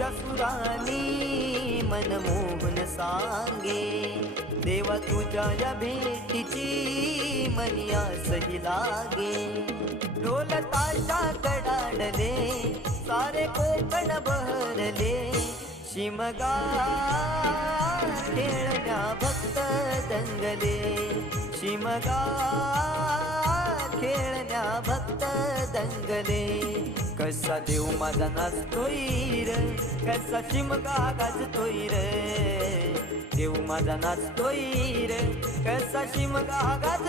तुझ्या सुरानी मन मोहन सांगे, देवा तुझ्या या भेटीची मनी आसही लागे. ढोल ताशा कडाडले सारे कोकण बहरले, शिमगा खेळण्या भक्त दंगले, शिमगा खेळण्या भक्त दंगले. कसा देव माझा नाचतोय रे, कसा शिमगा गाजतोय रे, देव माझा नाचतोय रे, कसा शिमगा गाज